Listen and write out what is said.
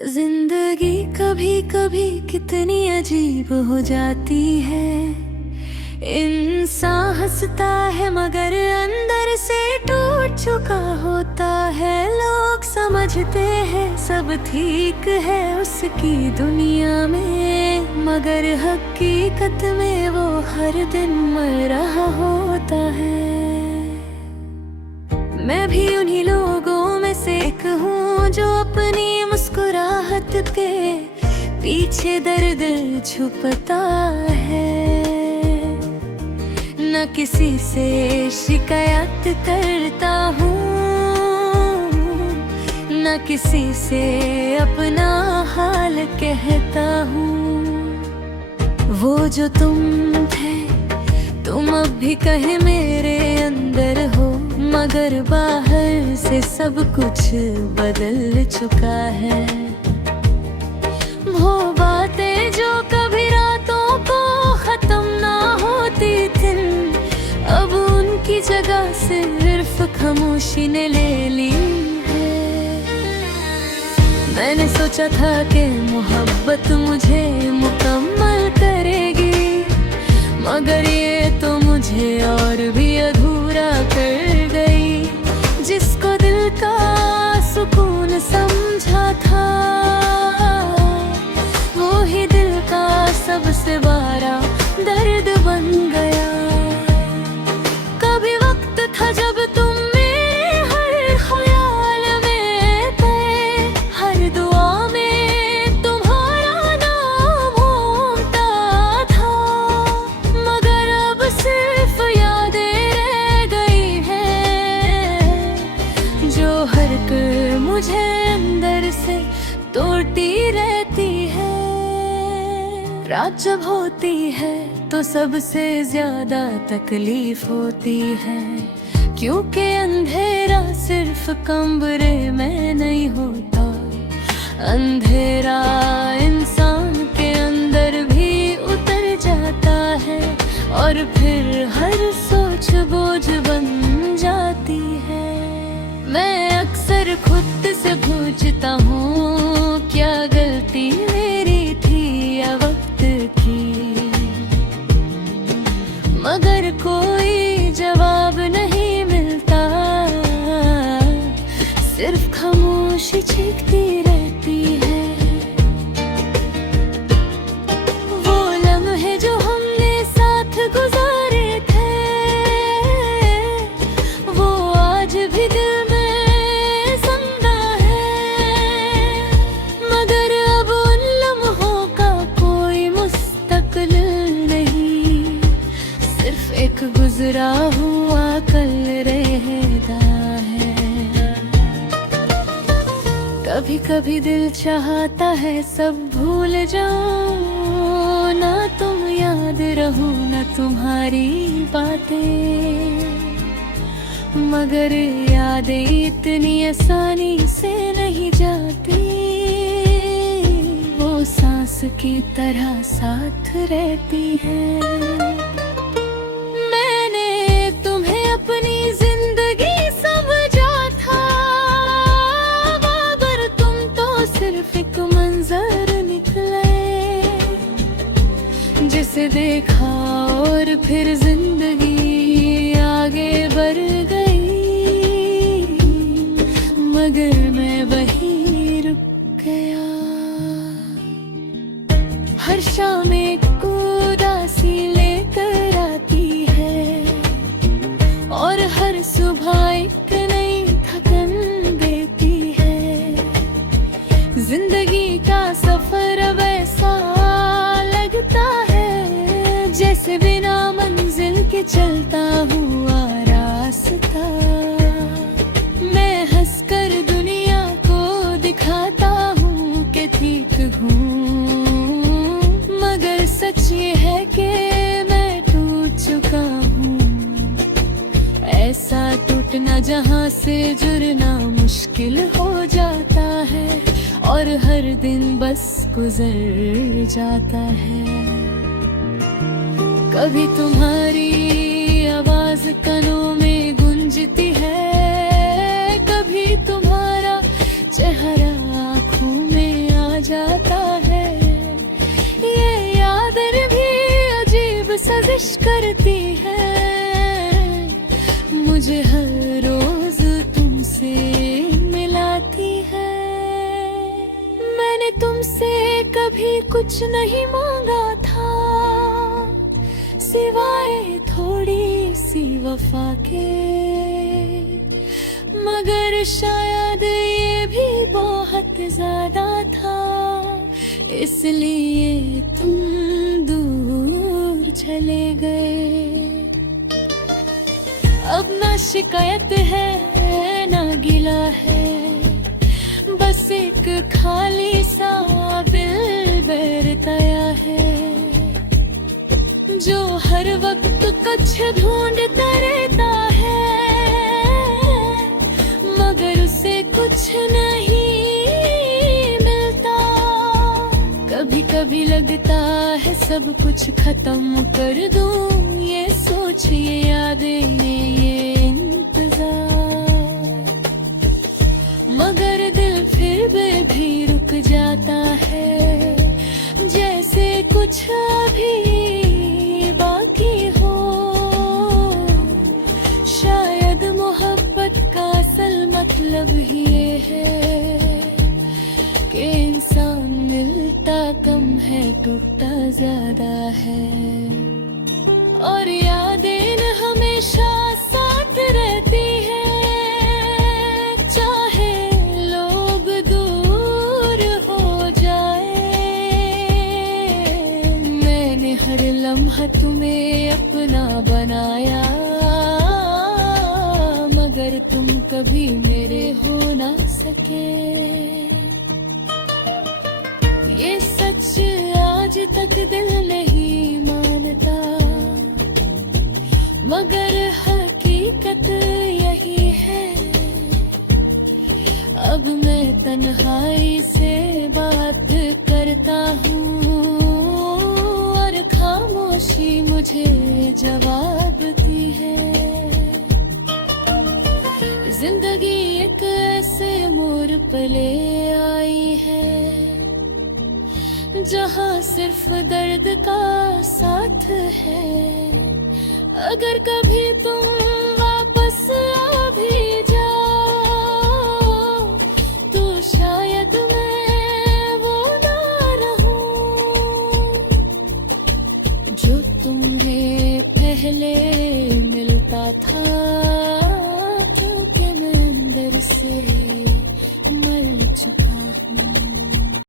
जिंदगी कभी कभी कितनी अजीब हो जाती है। इंसान हंसता है मगर अंदर से टूट चुका होता है। लोग समझते हैं सब ठीक है उसकी दुनिया में, मगर हकीकत में वो हर दिन मर रहा होता है। मैं भी उन्हीं लोगों में से एक हूँ जो अपनी मुस्कुराहट के पीछे दर्द छुपता है। न किसी से शिकायत करता हूँ, न किसी से अपना हाल कहता हूँ। वो जो तुम थे तुम अब भी कहीं मेरे अंदर हो, मगर बाहर से सब कुछ बदल चुका है। वो बातें जो कभी रातों को खत्म ना होती थी, अब उनकी जगह सिर्फ खामोशी ने ले ली है। मैंने सोचा था कि मोहब्बत मुझे मुकम्मल करेगी, मगर ये तो मुझे और भी अधूरा कर गई। जिसको दिल का सुकून समझा था, वो ही दिल का सबसे बड़ा दर्द बन गया। कभी वक्त था जब तुम मेरे हर ख्याल में थे, हर दुआ में तुम्हारा नाम घूमता था, मगर अब सिर्फ यादें रह गई हैं जो हर कर मुझे अंदर से तोड़ती रहती है। रात जब होती है तो सबसे ज्यादा तकलीफ होती है, क्योंकि अंधेरा सिर्फ कमरे में नहीं होता। अंधेरा इंसान के अंदर भी उतर जाता है और फिर हर सोच बोझ बन जाती है। मैं अक्सर खुद से पूछता हूँ, क्या गलती मेरी थी या वक्त की, मगर कोई जवाब नहीं मिलता। सिर्फ खामोशी चीखती रहती है। वो लम्हे जो हमने साथ गुजारे थे, वो आज भी दिल में जिंदा है, मगर अब उन लम्हों का कोई मुस्तकबिल नहीं, सिर्फ एक गुजरा हुआ कल रहता है। कभी कभी दिल चाहता है सब भूल जाऊं, ना तुम याद रहो ना तुम्हारी बातें, मगर यादें इतनी आसानी से नहीं जाती। वो सांस की तरह साथ रहती है। मैंने तुम्हें अपनी जिंदगी समझा था, मगर तुम तो सिर्फ एक मंजर निकले, जिसे देखा और फिर जिंदगी आगे बढ़ गई, मगर मैं वहीं रुक गया। हर शाम एक उदासी लेकर आती है और हर सुबह एक नई थकन देती है। जिंदगी का सफर अब ऐसा लगता है जैसे बिना मंजिल के चलता हुआ रास्ता। मैं हंसकर दुनिया को दिखाता हूँ कि ठीक हूँ, मगर सच ये है कि मैं टूट चुका हूँ। ऐसा टूटना जहाँ से जुड़ना मुश्किल हो जाता है, और हर दिन बस गुजर जाता है। कभी तुम्हारी आवाज कानों में गूंजती है, कभी तुम्हारा चेहरा आँखों में कोशिश करती है, मुझे हर रोज तुमसे मिलाती है। मैंने तुमसे कभी कुछ नहीं मांगा था, सिवाय थोड़ी सी वफा के, मगर शायद ये भी बहुत ज्यादा था, इसलिए तुम दूर चले गए। अब ना शिकायत है ना गिला है, बस एक खाली सा दिल बरताया है, जो हर वक्त कुछ ढूंढता रहता है, मगर उसे कुछ नहीं मिलता। कभी कभी लगता है सब कुछ खत्म कर दूं, ये सोच, ये यादें, ये इंतजार, मगर दिल फिर भी रुक जाता है, जैसे कुछ अभी बाकी हो। शायद मोहब्बत का असल मतलब ही ये है कि इंसान मिलता कम है, टूटता ज्यादा है, और यादें हमेशा साथ रहती है, चाहे लोग दूर हो जाए। मैंने हर लम्हा तुम्हें अपना बनाया, मगर तुम कभी मेरे हो ना सके। ये सच आज तक दिल नहीं मानता, मगर हकीकत यही है। अब मैं तन्हाई से बात करता हूँ, और खामोशी मुझे जवाब दी है। जिंदगी एक ऐसे मोड़ पे ले आई है, जहाँ सिर्फ दर्द का साथ है। अगर कभी तुम